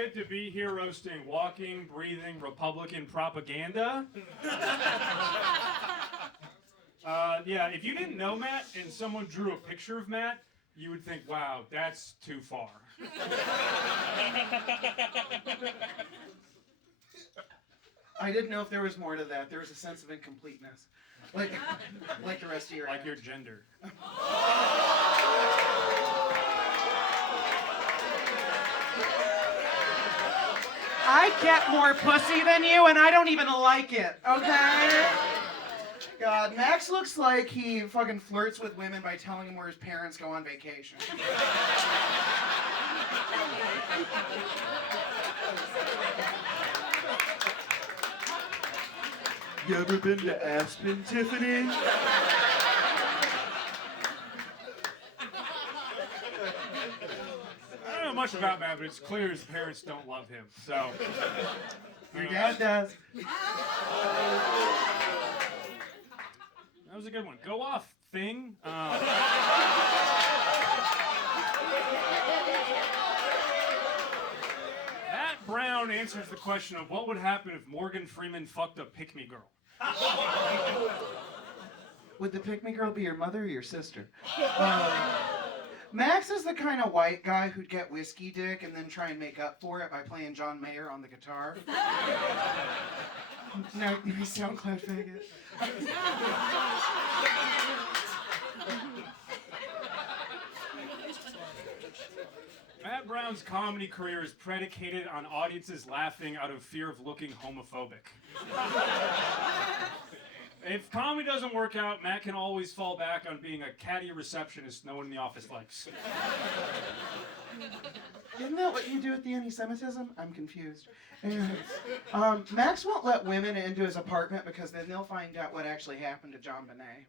good to be here roasting walking, breathing Republican propaganda. Yeah, if you didn't know Matt and someone drew a picture of Matt, you would think, wow, that's too far. I didn't know if there was more to that. There was a sense of incompleteness. Like the rest of your Like act. your gender. I get more pussy than you, and I don't even like it, okay? God, Max looks like he fucking flirts with women by telling them where his parents go on vacation. You ever been to Aspen, Tiffany? I don't know much about Matt, but it's clear his parents don't love him. So Your dad does. that was a good one. Go off, thing. Matt Brown answers the question of what would happen if Morgan Freeman fucked a pick-me girl. Would the pick-me girl be your mother or your sister? Max is the kind of white guy who'd get whiskey dick and then try and make up for it by playing John Mayer on the guitar. No, SoundCloud faggot. Matt Brown's comedy career is predicated on audiences laughing out of fear of looking homophobic. If comedy doesn't work out, Matt can always fall back on being a catty receptionist no one in the office likes. Isn't that what you do with the anti-Semitism? I'm confused. Anyways, Max won't let women into his apartment because then they'll find out what actually happened to John Bonet.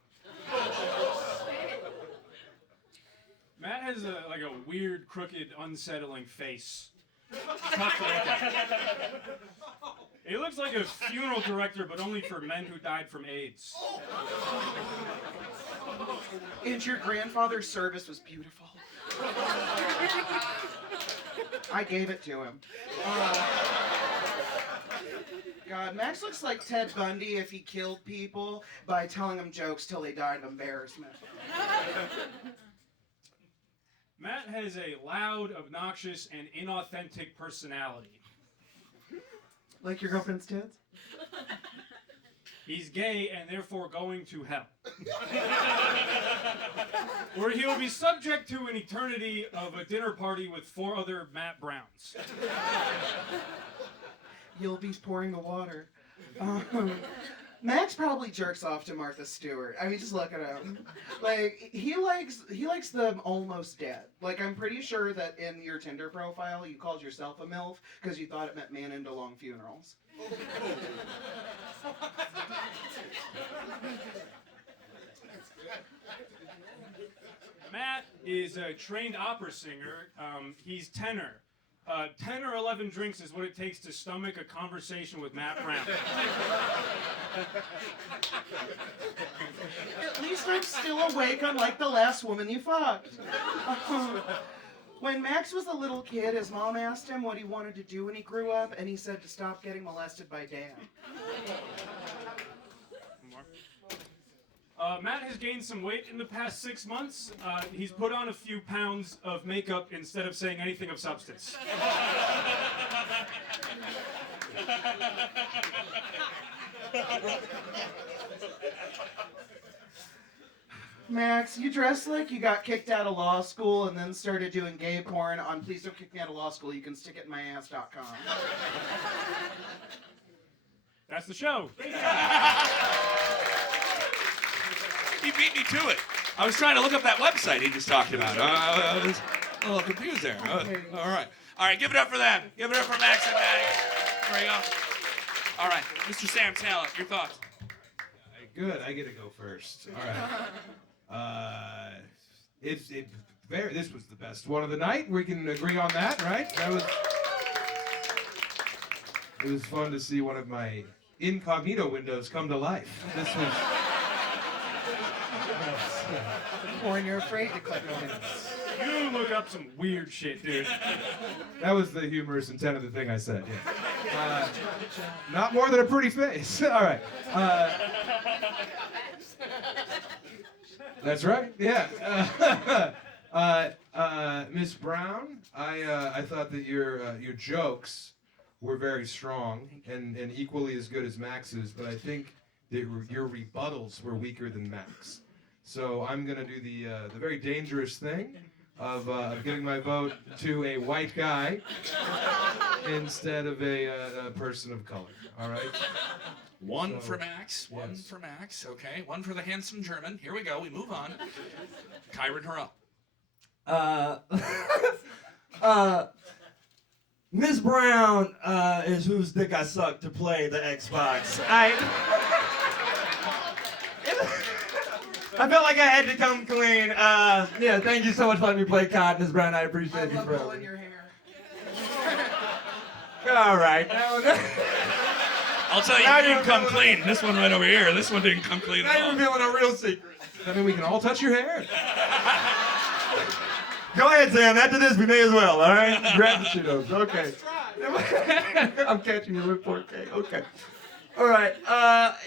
Matt has a weird, crooked, unsettling face. Tough to look at. He looks like a funeral director, but only for men who died from AIDS. And your grandfather's service was beautiful. I gave it to him. God, Max looks like Ted Bundy if he killed people by telling them jokes till they died of embarrassment. Matt has a loud, obnoxious, and inauthentic personality. Like your girlfriend's tits? He's gay and therefore going to hell. Where he will be subject to an eternity of a dinner party with 4 other Matt Browns. You'll be pouring the water. Max probably jerks off to Martha Stewart. I mean, just look at him. Like, he likes them almost dead. Like, I'm pretty sure that in your Tinder profile, you called yourself a MILF because you thought it meant man into long funerals. Matt is a trained opera singer. He's tenor. 10 or 11 drinks is what it takes to stomach a conversation with Matt Brown. At least I'm still awake, unlike the last woman you fucked. When Max was a little kid, his mom asked him what he wanted to do when he grew up, and he said to stop getting molested by dad. Matt has gained some weight in the past 6 months. He's put on a few pounds of makeup instead of saying anything of substance. Max, you dress like you got kicked out of law school and then started doing gay porn on Please Don't Kick Me Out of Law School. You can stick it in my ass.com. That's the show. He beat me to it. I was trying to look up that website he just talked about. I was a little confused there. All right, give it up for them. Give it up for Max and Maddie. There you go. All right, Mr. Sam Taylor, your thoughts? Good, I get to go first. All right. This was the best one of the night. We can agree on that, right? It was fun to see one of my incognito windows come to life. This was. Or you're afraid to click on it. You look up some weird shit, dude. That was the humorous intent of the thing I said. Yeah. Not more than a pretty face. All right. That's right. Yeah. Miss Brown, I thought that your jokes were very strong and equally as good as Max's, but I think that your rebuttals were weaker than Max. So I'm gonna do the very dangerous thing of giving my vote to a white guy instead of a person of color. All right. One So, for Max. One yes. for Max. Okay. One for the handsome German. Here we go. We move on. Kyron Harrell. Miss Brown is whose dick I sucked to play the Xbox. I felt like I had to come clean. Yeah, thank you so much for letting me play COD, Miss Brown. I appreciate I you, love bro. pulling your hair. All right. I'll tell you, Now you you're didn't come revealing- clean. This one right over here. This one didn't come clean Now at you're all. revealing a real secret. I mean, we can all touch your hair. Go ahead, Sam. After this, we may as well, all right? Grab the Cheetos. Okay. I'm catching you with 4K. Okay. All right.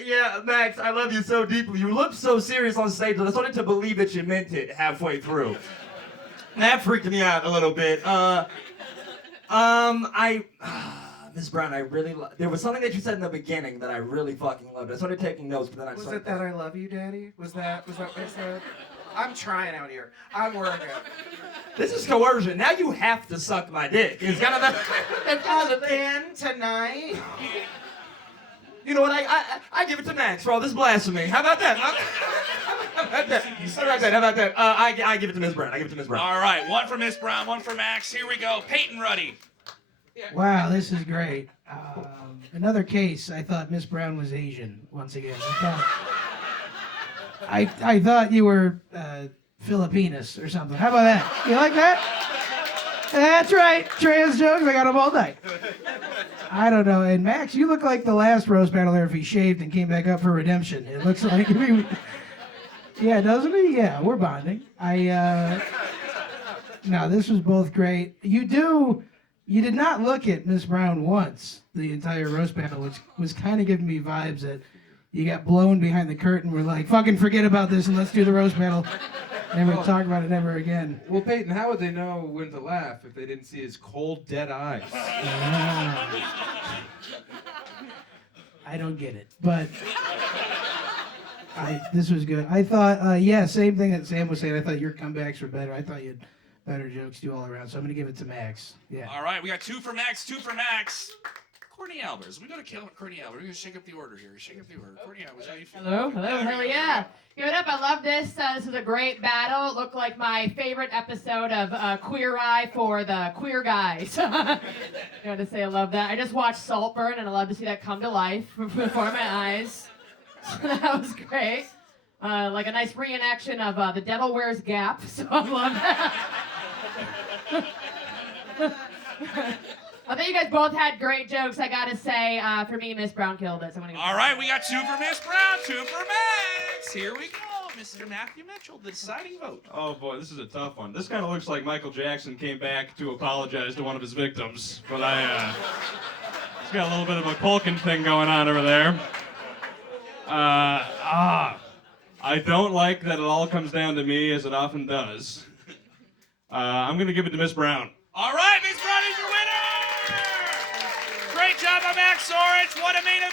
Yeah, Max, I love you so deeply. You looked so serious on stage, and I started to believe that you meant it halfway through. That freaked me out a little bit. Miss Brown, I really there was something that you said in the beginning that I really fucking loved. I started taking notes, but then I Was started... it that I love you, Daddy? Was that what I said? I'm trying out here. I'm working. This is coercion. Now you have to suck my dick. It's kind of the... Then tonight. You know what? I give it to Max for all this blasphemy. How about that? How about that? How about that? I give it to Miss Brown. I give it to Miss Brown. All right. One for Miss Brown. One for Max. Here we go. Peyton Ruddy. Wow, this is great. Another case, I thought Miss Brown was Asian once again. I thought you were Filipinas or something. How about that? You like that? That's right. Trans jokes, I got them all night. I don't know. And Max, you look like the last roast battler if he shaved and came back up for redemption. It looks like... Yeah, doesn't he? Yeah, we're bonding. No, this was both great. You did not look at Miss Brown once the entire roast battle, which was kind of giving me vibes that you got blown behind the curtain. We're like, fucking forget about this and let's do the roast battle. Never talk about it ever again. Well, Peyton, how would they know when to laugh if they didn't see his cold, dead eyes? I don't get it, but this was good. I thought, same thing that Sam was saying. I thought your comebacks were better. I thought you had better jokes too all around. So I'm gonna give it to Max. Yeah. All right. We got two for Max. Two for Max. Courtney Albers. We got to kill Courtney Albers. We're going to shake up the order here. Shake up the order. Courtney Albers, how you feel? Hello, hell yeah. Give it up, I love this. This is a great battle. It looked like my favorite episode of Queer Eye for the queer guys. I gotta say I love that. I just watched Saltburn and I love to see that come to life before my eyes. So that was great. Like a nice reenaction of The Devil Wears Gap, so I love that. I think you guys both had great jokes, I gotta say. For me, Miss Brown killed it. So I'm gonna All right, we got two for Miss Brown, two for Max. Here we go. Mr. Matthew Mitchell, the deciding vote. Oh boy, this is a tough one. This kind of looks like Michael Jackson came back to apologize to one of his victims, but he's got a little bit of a Culkin thing going on over there. I don't like that it all comes down to me, as it often does. I'm gonna give it to Miss Brown. All right, Miss Brown is your winner. Great job on Max Sorich. What a main event.